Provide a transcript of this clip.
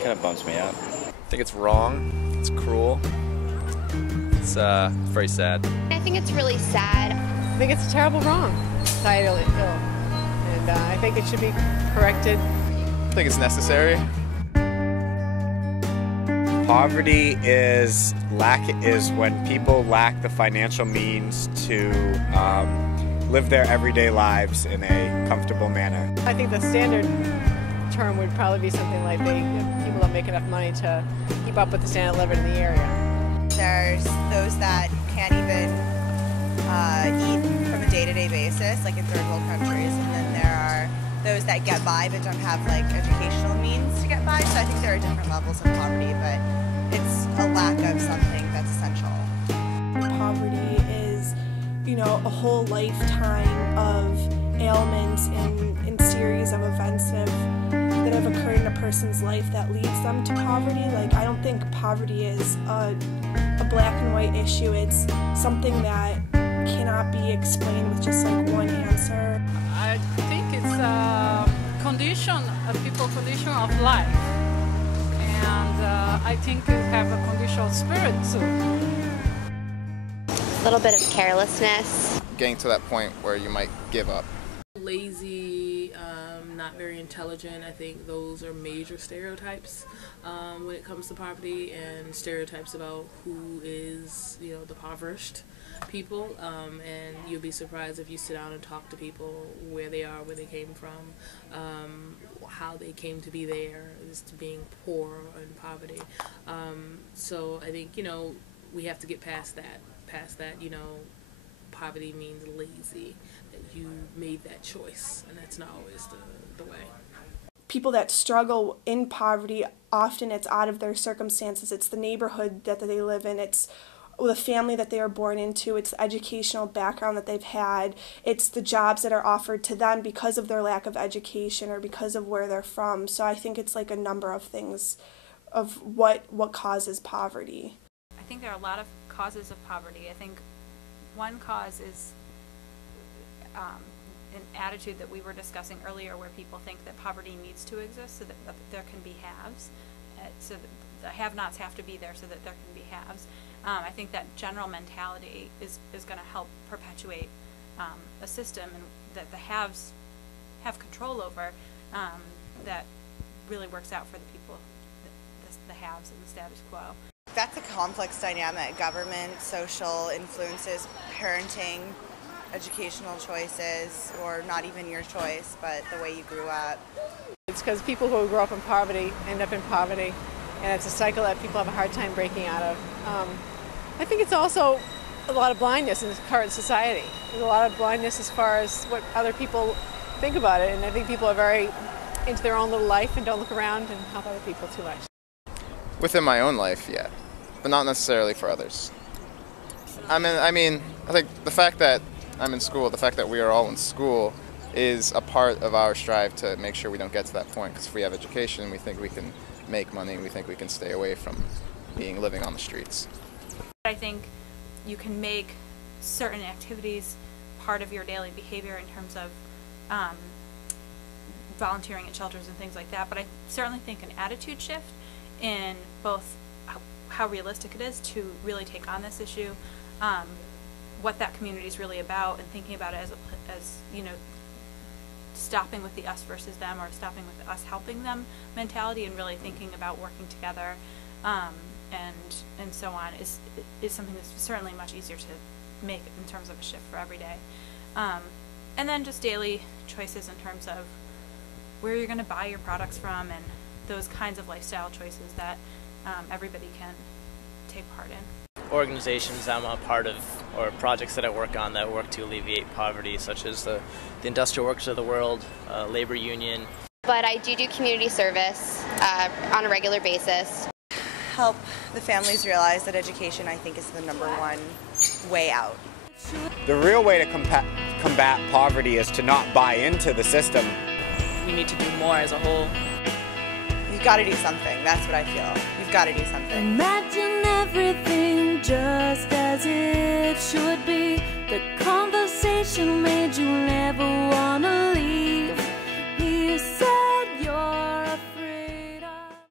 kind of bums me out. I think it's wrong, it's cruel, it's very sad. I think it's really sad. I think it's a terrible wrong, societally ill, and I think it should be corrected. I think it's necessary. Poverty is when people lack the financial means to live their everyday lives in a comfortable manner. I think the standard term would probably be something like people don't make enough money to keep up with the standard of living in the area. There's those that can't even eat from a day-to-day basis, like in third world countries, and then there are those that get by but don't have like educational means to get by. So I think there are different levels of poverty, but it's a lack of something that's essential. Poverty is, a whole lifetime of ailments and series of events that have occurred in a person's life that leads them to poverty. Like, I don't think poverty is a black and white issue. It's something that cannot be explained with just like one answer. I think it's a people's condition of life, and I think you have a condition of spirit too. A little bit of carelessness. Getting to that point where you might give up. Lazy, not very intelligent. I think those are major stereotypes when it comes to poverty, and stereotypes about who is, the impoverished people. And you'll be surprised if you sit down and talk to people where they are, where they came from, how they came to be there, as to being poor or in poverty. So I think, we have to get past that, poverty means lazy, that you made that choice, and that's not always the way. People that struggle in poverty, often it's out of their circumstances. It's the neighborhood that they live in. It's the family that they are born into. It's the educational background that they've had. It's the jobs that are offered to them because of their lack of education or because of where they're from. So I think it's like a number of things of what causes poverty. I think there are a lot of causes of poverty. I think one cause is an attitude that we were discussing earlier, where people think that poverty needs to exist so that there can be haves. So the have-nots have to be there so that there can be haves. I think that general mentality is going to help perpetuate a system and that the haves have control over, that really works out for the people, the haves and the status quo. That's a complex dynamic. Government, social influences, parenting, educational choices, or not even your choice, but the way you grew up. It's because people who grow up in poverty end up in poverty, and it's a cycle that people have a hard time breaking out of. I think it's also a lot of blindness in this current society. There's a lot of blindness as far as what other people think about it, and I think people are very into their own little life and don't look around and help other people too much. Within my own life, yeah, but not necessarily for others. I mean, I think the fact that I'm in school, the fact that we are all in school, is a part of our strive to make sure we don't get to that point. Because if we have education, we think we can make money, we think we can stay away from living on the streets. I think you can make certain activities part of your daily behavior in terms of volunteering at shelters and things like that, but I certainly think an attitude shift in both how realistic it is to really take on this issue, what that community is really about, and thinking about it as stopping with the us versus them, or stopping with the us helping them mentality, and really thinking about working together, and so on, is something that's certainly much easier to make in terms of a shift for every day. And then just daily choices in terms of where you're going to buy your products from, and those kinds of lifestyle choices that everybody can take part in. Organizations I'm a part of, or projects that I work on that work to alleviate poverty, such as the Industrial Workers of the World, Labor Union. But I do community service on a regular basis. Help the families realize that education, I think, is the #1 way out. The real way to combat poverty is to not buy into the system. We need to do more as a whole. You've got to do something. That's what I feel. You've got to do something. Imagine everything just as it should be. The conversation made you never wanna leave.